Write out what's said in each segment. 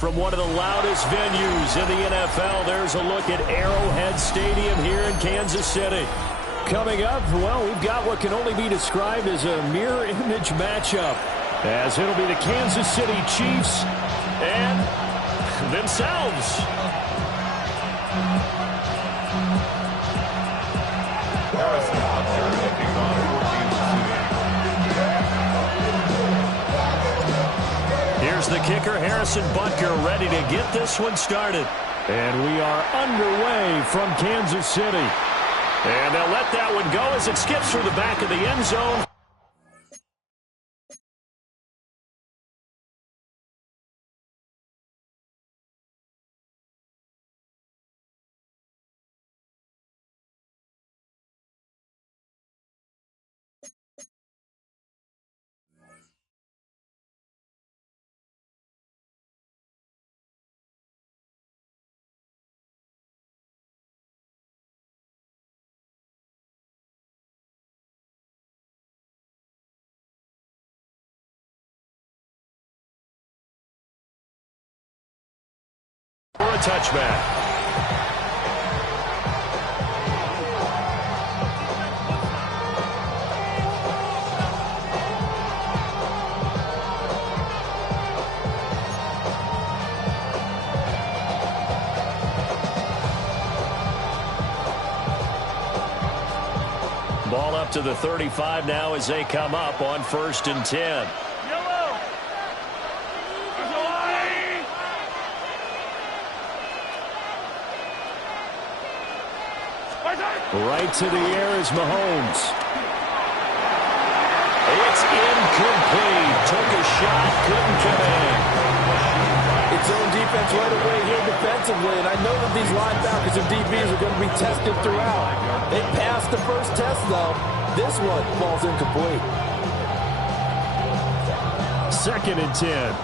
From one of the loudest venues in the NFL, there's a look at Arrowhead Stadium here in Kansas City. Coming up, well, we've got what can only be described as a mirror image matchup, as it'll be the Kansas City Chiefs and themselves. Here's the kicker, Harrison Butker, ready to get this one started. And we are underway from Kansas City. And they'll let that one go as it skips through the back of the end zone. For a touchback. Ball up to the 35 now as they come up on 1st and 10. Right to the air is Mahomes. It's incomplete. Took a shot, couldn't connect. Its own defense right away here defensively, and I know that these linebackers and DBs are going to be tested throughout. They passed the first test, though. This one falls incomplete. 2nd and 10.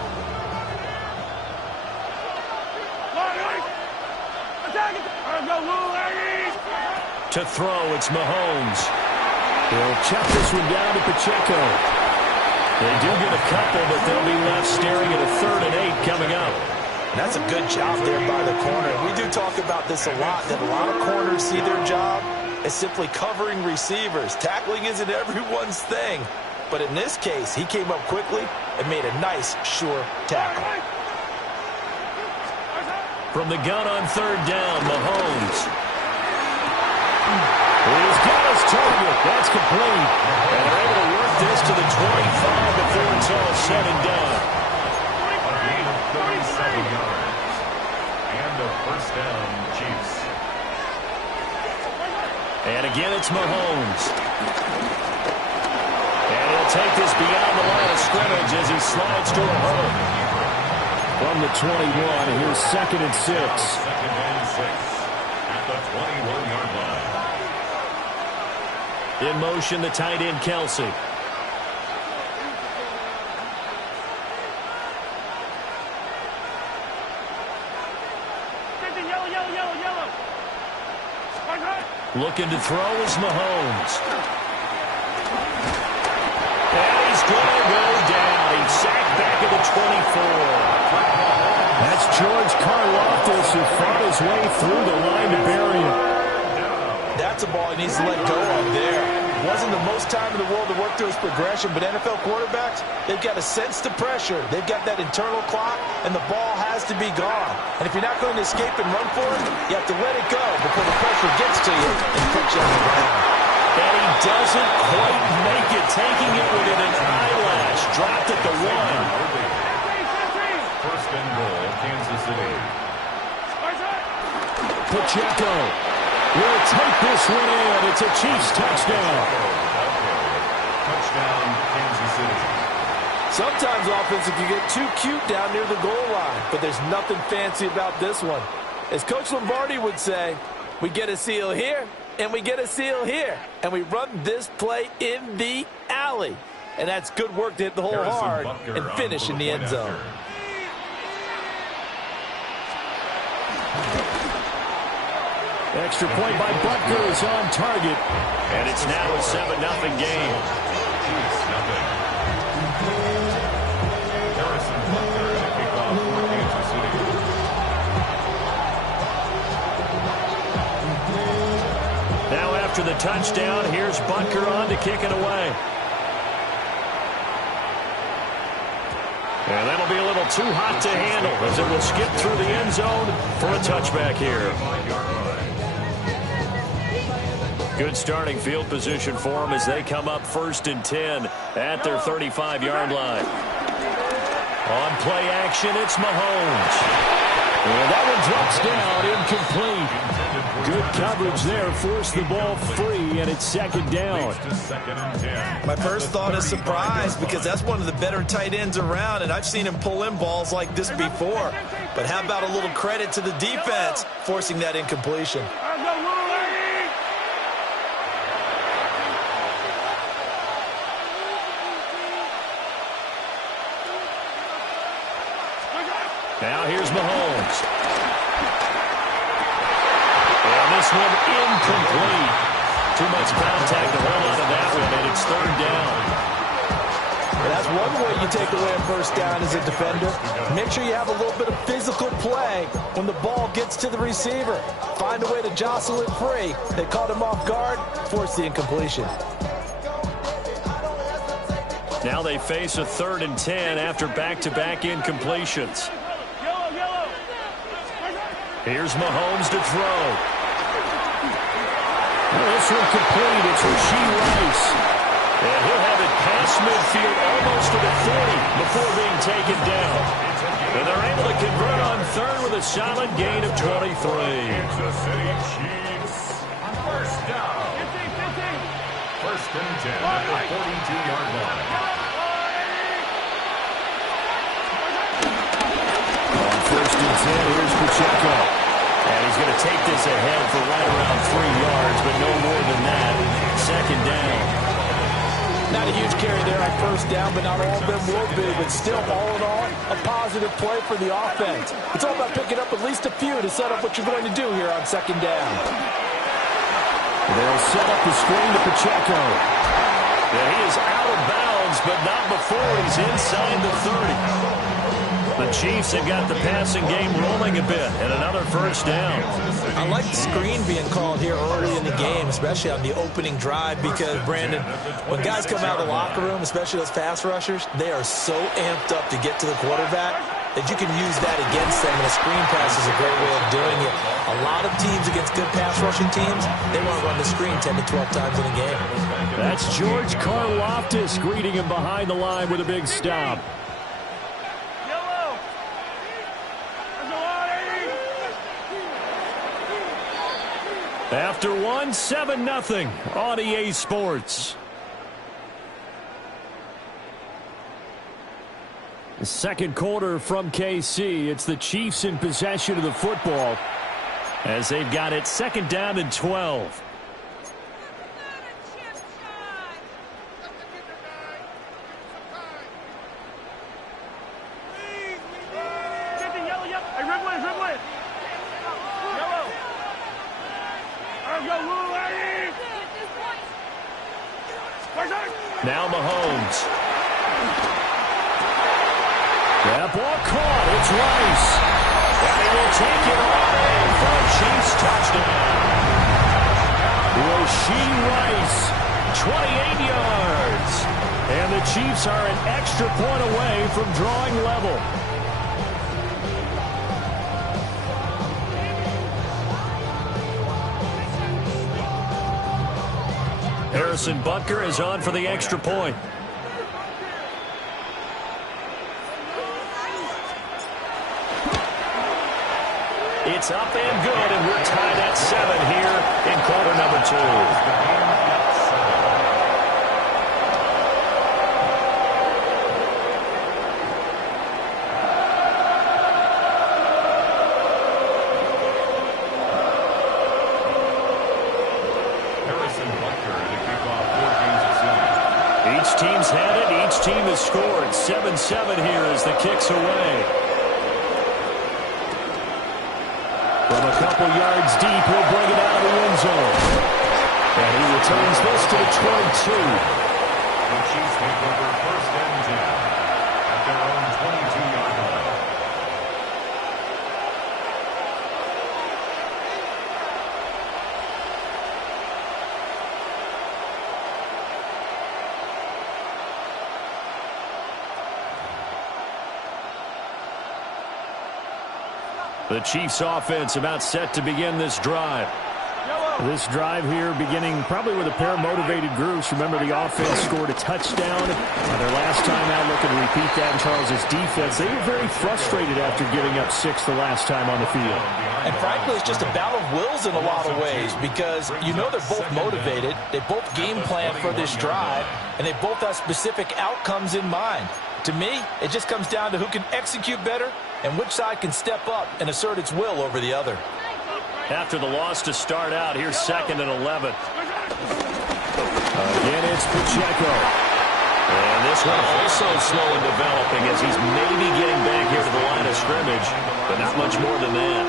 To throw, it's Mahomes. He'll check this one down to Pacheco. They do get a couple, but they'll be left staring at a 3rd and 8 coming up. That's a good job there by the corner. We do talk about this a lot, that a lot of corners see their job as simply covering receivers. Tackling isn't everyone's thing. But in this case, he came up quickly and made a nice, sure tackle. From the gun on 3rd down, Mahomes. He's got his target. That's complete. And they're able to work this to the 25 before it's all said and done. A gain of 37 yards. And a 1st down, Chiefs. And again, it's Mahomes. And he'll take this beyond the line of scrimmage as he slides to a hole. From the 21, here's 2nd and 6. 2nd and 6 at the 21-yard line. In motion, the tight end, Kelsey. Looking to throw is Mahomes. And he's going to go down. He's sacked back at the 24. That's George Karlaftis, who fought his way through the line to bury him. That's a ball he needs to let go of there. Wasn't the most time in the world to work through his progression, but NFL quarterbacks, they've got to sense the pressure. They've got that internal clock, and the ball has to be gone. And if you're not going to escape and run for it, you have to let it go before the pressure gets to you and puts you on the ground. And he doesn't quite make it, taking it within an eyelash. Dropped at the 1. 1st and goal, Kansas City. Pacheco will take this one in. It's a Chiefs touchdown. Touchdown, Kansas City. Sometimes offense can get too cute down near the goal line, but there's nothing fancy about this one. As Coach Lombardi would say, we get a seal here, and we get a seal here, and we run this play in the alley. And that's good work to hit the hole hard and finish in the end zone. Extra point by Butker is on target. And it's now a 7-0 game. Chiefs, nothing. Harrison Butker to kick off for Kansas City. after the touchdown. Here's Butker on to kick it away. And that'll be a little too hot to handle as it will skip through the end zone for a touchback here. Good starting field position for them as they come up 1st and 10 at their 35-yard line. On play action, it's Mahomes. And that one drops down, incomplete. Good coverage there, forced the ball free, and it's 2nd down. My first thought is surprise because that's one of the better tight ends around, and I've seen him pull in balls like this before. But how about a little credit to the defense forcing that incompletion? Now here's Mahomes. And this one incomplete. Too much contact to hold on to that one, and it's 3rd down. Well, that's one way you take away a 1st down as a defender. Make sure you have a little bit of physical play when the ball gets to the receiver. Find a way to jostle it free. They caught him off guard, forced the incompletion. Now they face a 3rd and 10 after back-to-back incompletions. Here's Mahomes to throw. This one complete. It's Rashee Rice. And he'll have it past midfield almost to the 40 before being taken down. And they're able to convert on 3rd with a solid gain of 23. Kansas City Chiefs. 1st down. 1st and 10 at the 42-yard line. On 1st and 10, here's Pacheco. And he's going to take this ahead for right around 3 yards, but no more than that. 2nd down. Not a huge carry there on 1st down, but not all of them will be. But still, all in all, a positive play for the offense. It's all about picking up at least a few to set up what you're going to do here on 2nd down. They'll set up the screen to Pacheco. And he is out of bounds, but not before he's inside the 30. The Chiefs have got the passing game rolling a bit, and another 1st down. I like the screen being called here early in the game, especially on the opening drive, because, Brandon, when guys come out of the locker room, especially those pass rushers, they are so amped up to get to the quarterback that you can use that against them, and a screen pass is a great way of doing it. A lot of teams against good pass rushing teams, they want to run the screen 10 to 12 times in a game. That's George Karlaftis greeting him behind the line with a big stop. After one, 7-0 on EA Sports. The 2nd quarter from KC. It's the Chiefs in possession of the football as they've got it 2nd down and 12. Now Mahomes. That ball caught. It's Rice. And he will take it all in for a Chiefs touchdown. Rashee Rice, 28 yards. And the Chiefs are an extra point away from drawing level. Harrison Butker is on for the extra point. It's up and good, and we're tied at 7 here in quarter number 2. Each team's had it. Each team has scored. 7-7 here as the kick's away. From a couple yards deep, he'll bring it out of the end zone. And he returns this to the 22. The Chiefs take over 1st and 10 at their own 22-yard line. The Chiefs offense about set to begin this drive. This drive here beginning probably with a pair of motivated groups. Remember, the offense scored a touchdown. Their last time out, looking to repeat that in Charles' defense. They were very frustrated after giving up 6 the last time on the field. And frankly, it's just a battle of wills in a lot of ways because you know they're both motivated. They both game plan for this drive, and they both have specific outcomes in mind. To me, it just comes down to who can execute better and which side can step up and assert its will over the other. After the loss to start out, here's 2nd and 11. Again, it's Pacheco. And this one also slow in developing as he's maybe getting back here to the line of scrimmage, but not much more than that.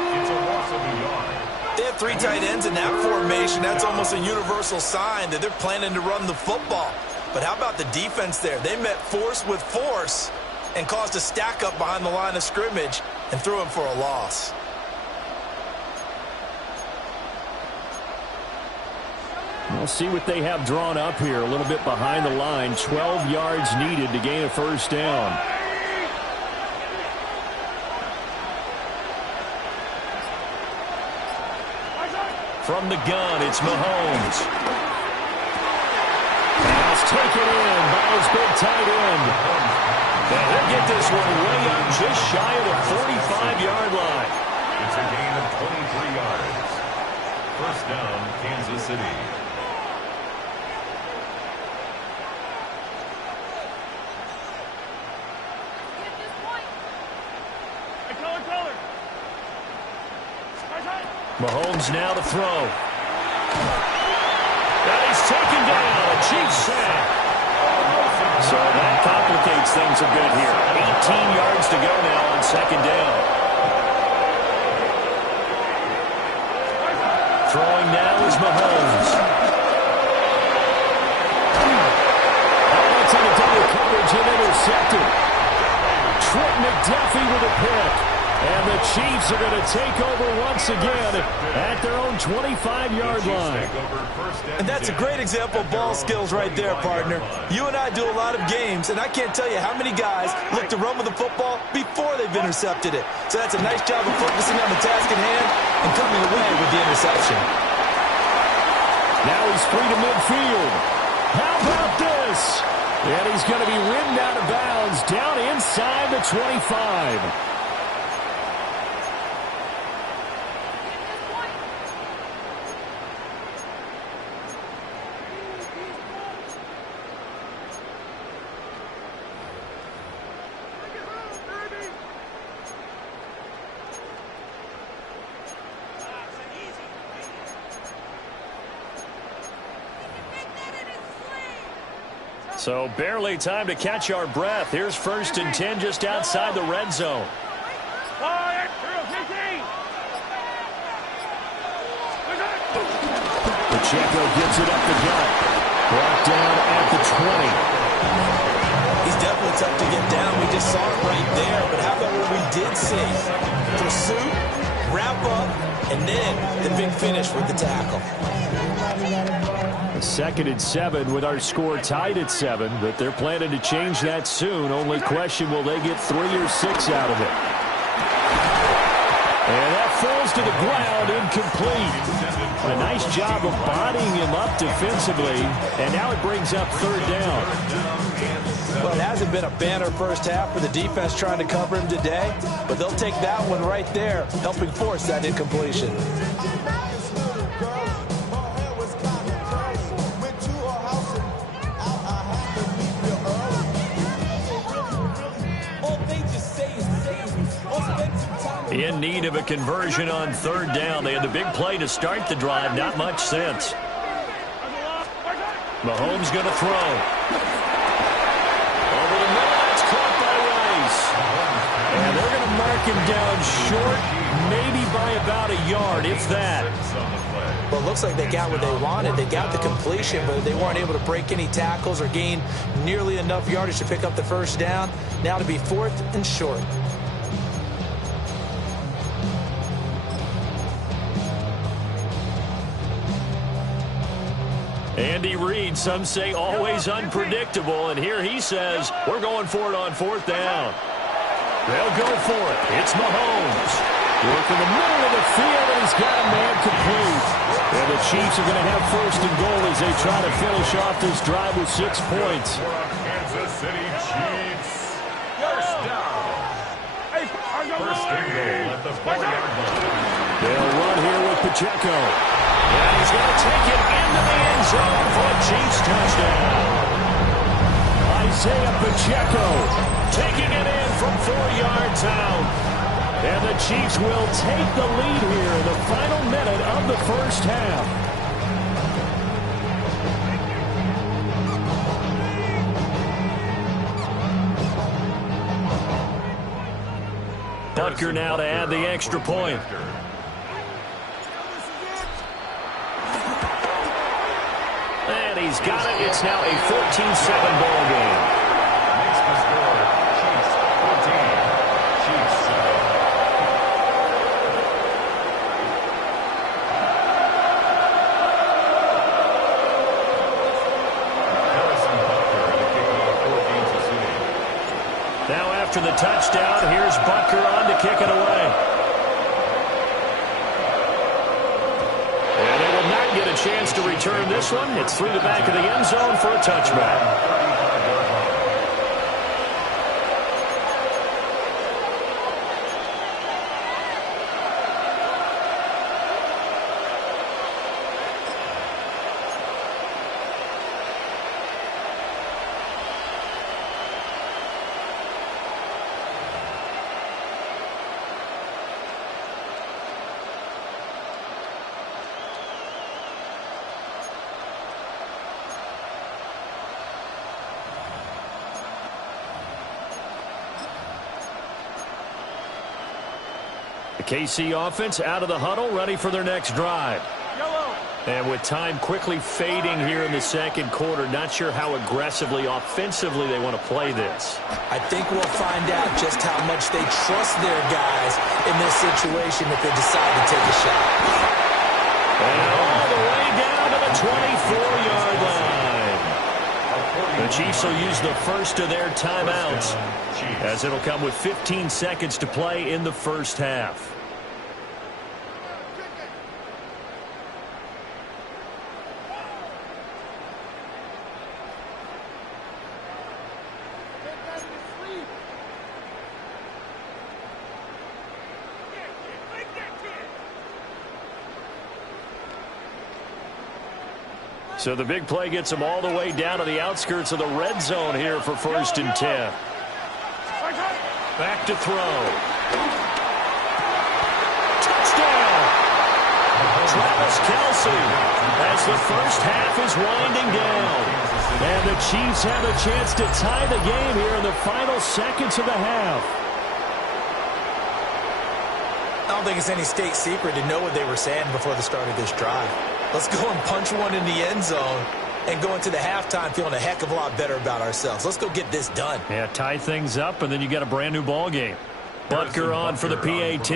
They have 3 tight ends in that formation. That's almost a universal sign that they're planning to run the football. But how about the defense there? They met force with force and caused a stack up behind the line of scrimmage and threw him for a loss. We'll see what they have drawn up here. A little bit behind the line. 12 yards needed to gain a first down. From the gun, it's Mahomes. Pass taken in by his big tight end. And he'll get this one way up just shy of the 45-yard line. It's a gain of 23 yards. First down, Kansas City. Mahomes now to throw. And he's taken down. A Chiefs sack. So that complicates things a bit here. 18 yards to go now on 2nd down. Throwing now is Mahomes. Oh, it's into double coverage and intercepted. Trent McDuffie with a pick. And the Chiefs are going to take over once again at their own 25-yard line. And that's a great example of ball skills right there, partner. You and I do a lot of games, and I can't tell you how many guys look to run with the football before they've intercepted it. So that's a nice job of focusing on the task at hand and coming away with the interception. Now he's free to midfield. How about this? And he's going to be ridden out of bounds down inside the 25. So barely time to catch our breath. Here's 1st and 10 just outside the red zone. Pacheco gets it up the gut. Brought down at the 20. He's definitely tough to get down. We just saw it right there. But how about what we did see? Pursuit, wrap up, and then the big finish with the tackle. 2nd and 7 with our score tied at 7, but they're planning to change that soon. Only question, will they get 3 or 6 out of it? And that falls to the ground, incomplete. A nice job of bodying him up defensively, and now it brings up 3rd down. Well, it hasn't been a banner first half for the defense trying to cover him today, but they'll take that one right there, helping force that incompletion. In need of a conversion on 3rd down. They had the big play to start the drive. Not much sense. Mahomes going to throw. Over the middle, that's caught by Rice. And they're going to mark him down short, maybe by about a yard, if that. Well, it looks like they got what they wanted. They got the completion, but they weren't able to break any tackles or gain nearly enough yardage to pick up the first down. Now to be 4th and short. Andy Reid, some say always unpredictable, and here he says, we're going for it on 4th down. They'll go for it. It's Mahomes. Working the middle of the field, and he's got a man complete. And the Chiefs are going to have first and goal as they try to finish off this drive with 6 points. Kansas City Chiefs. First down. First and goal at the 40-yard line. They'll run here with Pacheco. And he's going to take it into the end zone for a Chiefs touchdown. Isaiah Pacheco taking it in from 4 yards out. And the Chiefs will take the lead here in the final minute of the first half. Butker now to add the extra point. And he's got it. It's now a 14-7 ball game. Makes the score Chiefs 14, Chiefs 7. Now after the touchdown, here's Butker on to kick it away. And they will not get a chance to return this one. It's through the back of the end zone for a touchback. KC offense out of the huddle, ready for their next drive. And with time quickly fading here in the second quarter, not sure how aggressively, offensively they want to play this. I think we'll find out just how much they trust their guys in this situation if they decide to take a shot. And all the way down to the 24-yard line. The Chiefs will use the first of their timeouts, as it'll come with 15 seconds to play in the first half. So the big play gets them all the way down to the outskirts of the red zone here for 1st and 10. Back to throw. Touchdown! Travis Kelce as the first half is winding down. And the Chiefs have a chance to tie the game here in the final seconds of the half. I don't think it's any state secret to know what they were saying before the start of this drive. Let's go and punch one in the end zone and go into the halftime feeling a heck of a lot better about ourselves. Let's go get this done. Yeah, tie things up, and then you got a brand new ball game. Butker on for the PAT.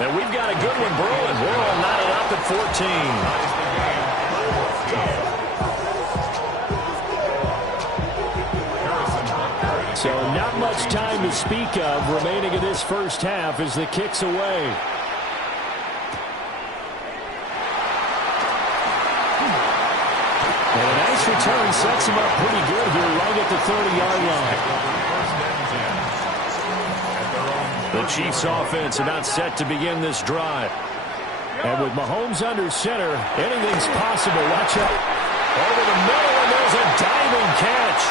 And we've got a good one brewing. We're all knotted up at 14. So not much time to speak of remaining in this first half as the kick's away. And a nice return sets him up pretty good here right at the 30-yard line. The Chiefs offense about set to begin this drive. And with Mahomes under center, anything's possible. Watch out. Over the middle, and there's a diving catch.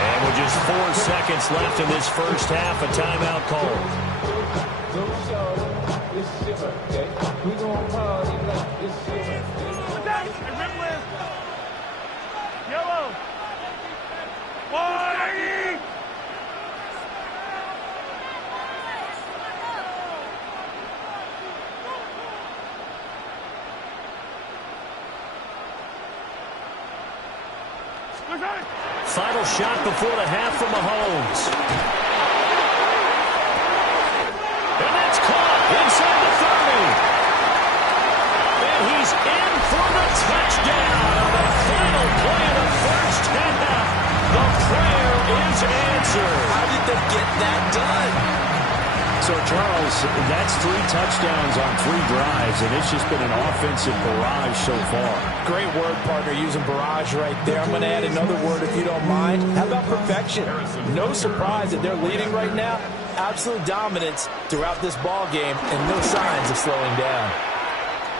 And with just 4 seconds left in this first half, a timeout call. Yellow. Final shot before the half from Mahomes. And that's caught inside the 30. And he's in for the touchdown on the final play of the first half. The prayer is answered. How did they get that done? So, Charles, that's 3 touchdowns on 3 drives, and it's just been an offensive barrage so far. Great word, partner, using barrage right there. I'm going to add another word if you don't mind. How about perfection? No surprise that they're leading right now. Absolute dominance throughout this ball game and no signs of slowing down.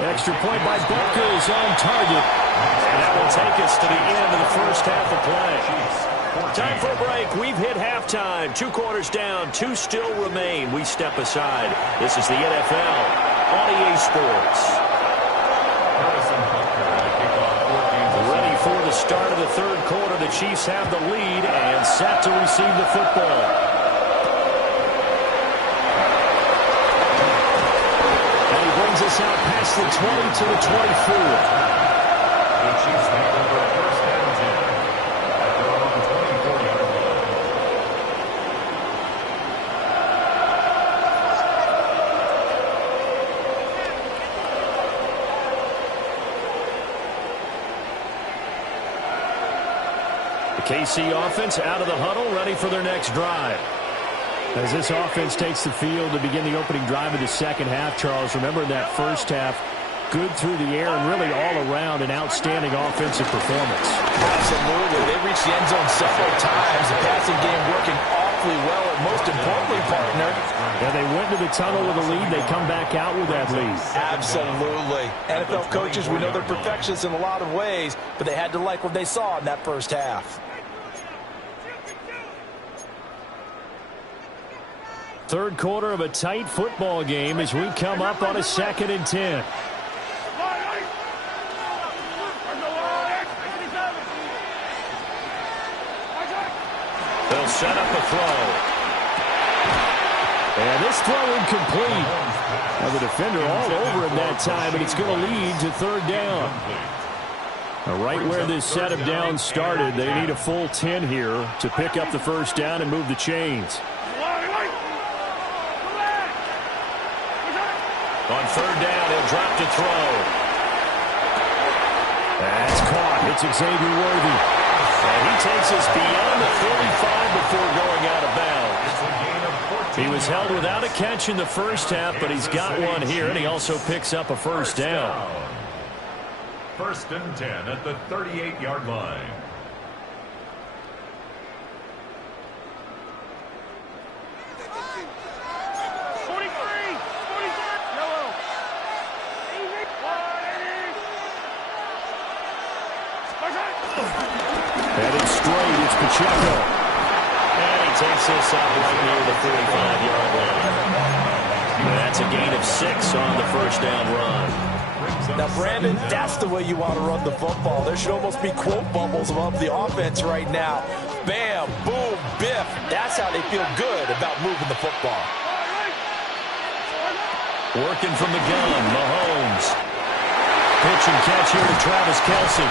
Extra point by Buckers on target. And that will take us to the end of the first half of play. Time for a break. We've hit halftime. 2 quarters down. 2 still remain. We step aside. This is the NFL on EA Sports. Ready for the start of the third quarter. The Chiefs have the lead and set to receive the football. And he brings us out past the 20 to the 24. The Chiefs take over first and 10 at their own 24-yard line. The KC offense out of the huddle, ready for their next drive. As this offense takes the field to begin the opening drive of the second half, Charles, remember that first half, good through the air and really all around an outstanding offensive performance. Absolutely. They reached the end zone several times. The passing game working awfully well, and most importantly, partner, Yeah, they went to the tunnel with a lead. They come back out with that lead. absolutely. NFL coaches, we know they're perfectionists in a lot of ways, but they had to like what they saw in that first half. Third quarter of a tight football game as we come up on a 2nd and 10. They'll set up a throw. And this throw incomplete. Now the defender all over him that time, and it's going to lead to 3rd down. Now right where this set of downs started, they need a full 10 here to pick up the first down and move the chains. On 3rd down, he'll drop to throw. That's caught. It's Xavier Worthy. And he takes us beyond the 35 before going out of bounds. He was held without a catch in the first half, but he's got one here, and he also picks up a first down. 1st and 10 at the 38-yard line. Headed straight, it's Pacheco. And he takes this up right near the 45-yard line. And that's a gain of 6 on the first down run. Now, Brandon, that's the way you want to run the football. There should almost be quote bubbles above the offense right now. Bam, boom, biff. That's how they feel good about moving the football. Working from the gun, Mahomes. Pitch and catch here to Travis Kelce.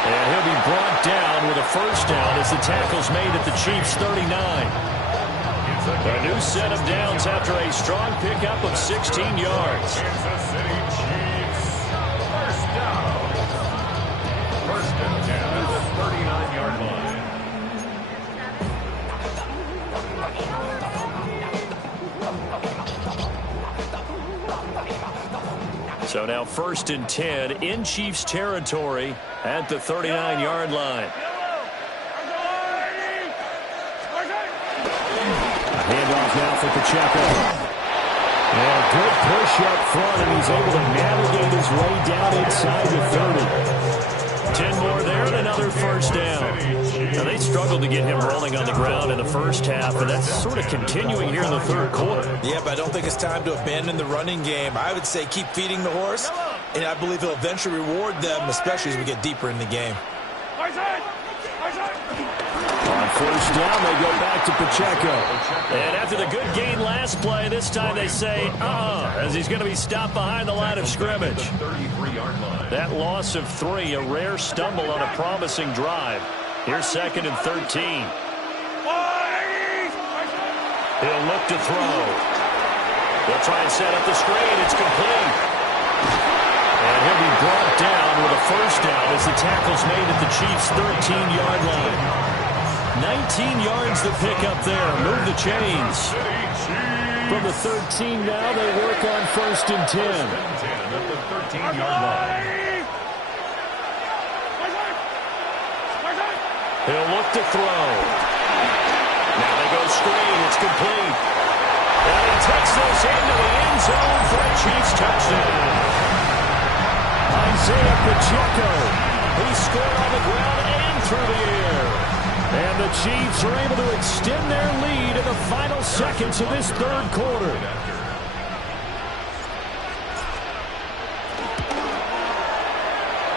And he'll be brought down with a first down as the tackle's made at the Chiefs' 39. A new set of downs after a strong pickup of 16 yards. Kansas City Chiefs. First down. 1st and 10 at the 39-yard line. So now 1st and 10 in Chiefs territory at the 39-yard line. A handoff now for Pacheco. And a good push up front, and he's able to navigate his way down inside the 30. 10 more there and another first down. Now they struggled to get him rolling on the ground in the first half, and that's sort of continuing here in the third quarter. Yeah, but I don't think it's time to abandon the running game. I would say keep feeding the horse, and I believe he'll eventually reward them, especially as we get deeper in the game. On first down, they go back to Pacheco. And after the good gain last play, this time they say, as he's going to be stopped behind the line of scrimmage. 33-yard line. That loss of 3, a rare stumble on a promising drive. Here's 2nd and 13. He'll look to throw. They'll try and set up the screen. It's complete. And he'll be brought down with a first down as the tackle's made at the Chiefs' 13-yard line. 19 yards to pick up there. Move the chains. From the 13 now, they work on 1st and 10. At the 13-yard line. He'll look to throw. Now they go screen. It's complete. And he takes this into the end zone for a Chiefs touchdown. Isaiah Pacheco. He scored on the ground and through the air. And the Chiefs are able to extend their lead in the final seconds of this 3rd quarter.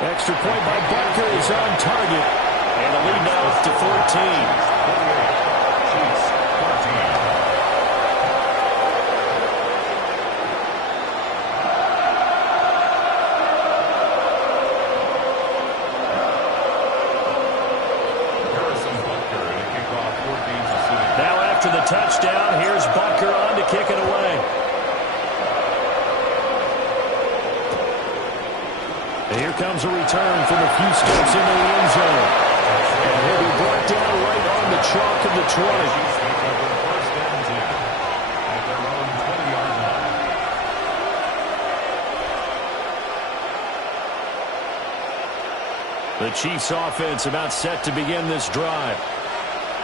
Extra point by Butker is on target. And the lead now up to 14. Chiefs 14. Now after the touchdown, here's Butker on to kick it away. And here comes a return from a few steps into the end zone. And he'll be brought down right on the chalk of the 20. The Chiefs offense about set to begin this drive.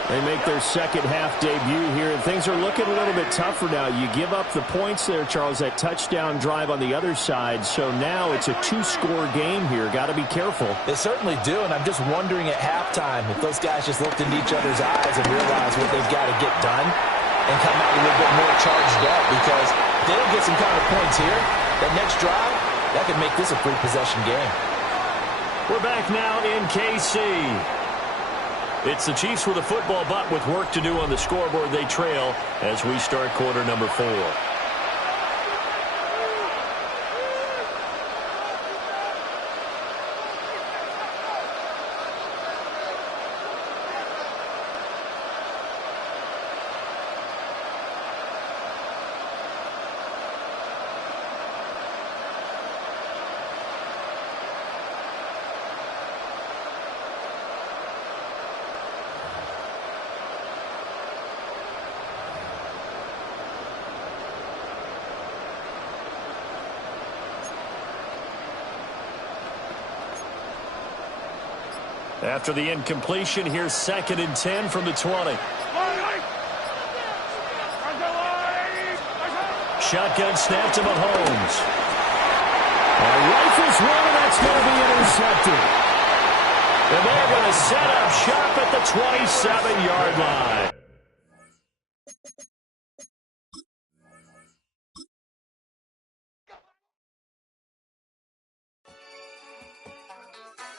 They make their second half debut here, and things are looking a little bit tougher now. You give up the points there, Charles, that touchdown drive on the other side. So now it's a 2-score game here. Got to be careful. They certainly do, and I'm just wondering at halftime if those guys just looked into each other's eyes and realized what they've got to get done and come out a little bit more charged up, because if they don't get some kind of points here, that next drive, that could make this a 3-possession game. We're back now in KC. It's the Chiefs with a football, but with work to do on the scoreboard. They trail as we start quarter number 4. After the incompletion, here's 2nd and 10 from the 20. Shotgun snap to Mahomes. And rifles one, and that's going to be intercepted. And they're going to set up shop at the 27-yard line.